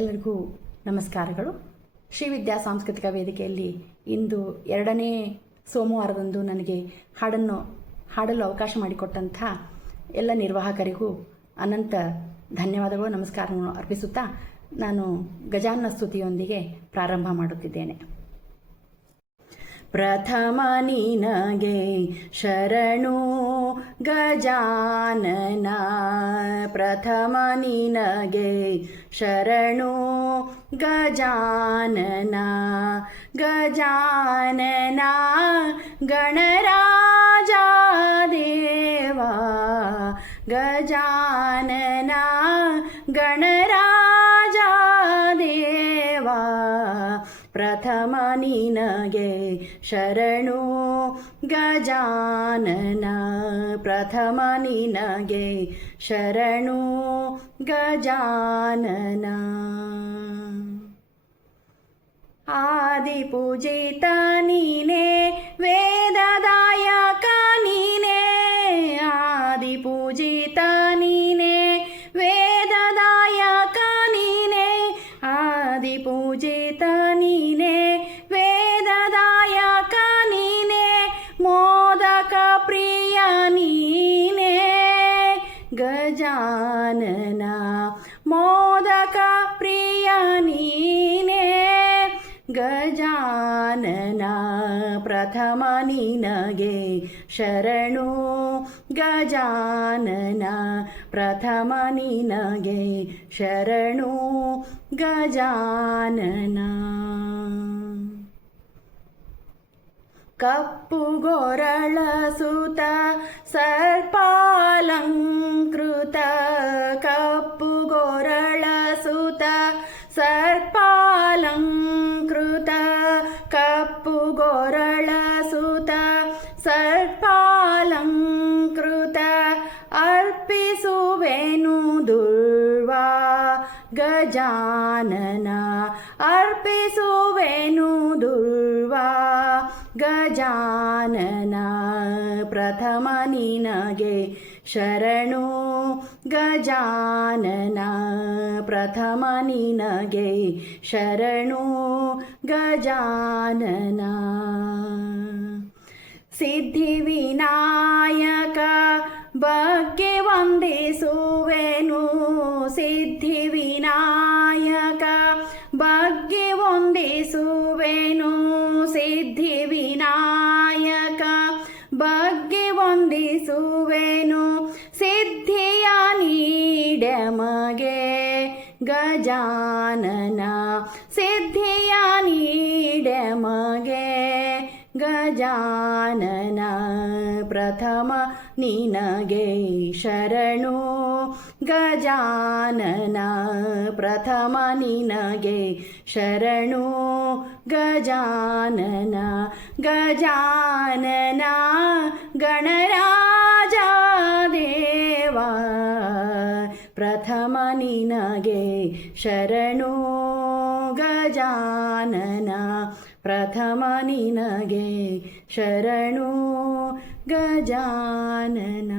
ಎಲ್ಲರಿಗೂ ನಮಸ್ಕಾರಗಳು. ಶ್ರೀ ವಿದ್ಯಾ ಸಾಂಸ್ಕೃತಿಕ ವೇದಿಕೆಯಲ್ಲಿ ಇಂದು 2ನೇ ಸೋಮವಾರದಂದು ನನಗೆ ಹಾಡಲು ಅವಕಾಶ ಮಾಡಿಕೊಟ್ಟಂಥ ಎಲ್ಲ ನಿರ್ವಾಹಕರಿಗೂ ಅನಂತ ಧನ್ಯವಾದಗಳು, ನಮಸ್ಕಾರಗಳನ್ನು ಅರ್ಪಿಸುತ್ತಾ ನಾನು ಗಜಾನನ ಸ್ತುತಿಯೊಂದಿಗೆ ಪ್ರಾರಂಭ ಮಾಡುತ್ತಿದ್ದೇನೆ. ಪ್ರಥಮ ನಿನಗೆ ಶರಣು ಗಜಾನನ, ಪ್ರಥಮ ನಿನಗೆ ಶರಣು ಗಜಾನನ. ಗಜಾನನ ಗಣರಾಜ ದೇವಾ, ಗಜಾನನ ಗಣರಾಜ ದೇವಾ. ಪ್ರಥಮ ನಿನಗೆ ಶರಣು ಗಜಾನನ, ಪ್ರಥಮ ನಿನಗೆ ಶರಣು ಗಜಾನನ. ಆದಿಪೂಜಿತ ನೀನೇ, ವೇದದಾಯಕ ನೀನೇ, ಆದಿಪೂಜಿತ ನೀನೇ, ವೇದದಾಯಕ ನೀನೇ, ಆದಿಪೂಜಿತ ನೀನೇ, ವೇದದಾಯಕ ನೀನೇ, ಮೋದಕ ಪ್ರಿಯ ನೀನೇ ಗಜಾನನ, ಮೋದಕ ಪ್ರಿಯ ನೀನೇ ಗಜಾನನ. ಪ್ರಥಮ ನಿನಗೆ ಶರಣು ಗಜಾನನ, ಪ್ರಥಮ ನಿನಗೆ ಶರಣು ಗಜಾನನ. ಕಪ್ಪು ಗೊರಳ ಸುತ ಸರ್ಪಾಲಂಕೃತ, ಕಪ್ಪು ಗೊರಳ ಸುತ ಸರ್ಪಾಲಂಕೃತ, ಕಪ್ಪು ಗೊರಳ ಸುತ ಸರ್ಪಾಲಂಕೃತ. ಅರ್ಪಿಸುವೆನು ದುರ್ವಾ ಗಜಾನನ, ಅರ್ಪಿಸುವೆನು ದುರ್ವಾ ಗಜಾನನ. ಪ್ರಥಮ ನಿನಗೆ ಶರಣು ಗಜಾನನ, ಪ್ರಥಮ ನಿನಗೆ ಶರಣು ಗಜಾನನ. ಸಿದ್ಧಿವಿನಾಯಕ ಬಗ್ಗೆ ವಂದಿಸುವೆನು, ಸಿದ್ಧಿವಿನಾಯಕ ಬಗ್ಗೆ ವಂದಿಸುವೆನು, ಸಿದ್ಧಿವಿನಾಯಕ ಬಗ್ಗೆ ವಂದಿಸುವೆನು. ಸಿದ್ಧಿಯ ನೀಡೆಮಗೆ ಗಜಾನನ, ಸಿದ್ಧಿಯ ನೀಡೆಮಗೆ ಗಜಾನನ. ಪ್ರಥಮ ನಿನಗೆ ಶರಣು ಗಜಾನನ, ಪ್ರಥಮ ನಿನಗೆ ಶರಣು ಗಜಾನನ. ಗಜಾನನ ಗಣರಾಜ ದೇವಾ, ಪ್ರಥಮ ನಿನಗೆ ಶರಣು ಗಜಾನನ, ಪ್ರಥಮ ನಿನಗೆ ಶರಣು ಗಜಾನನ.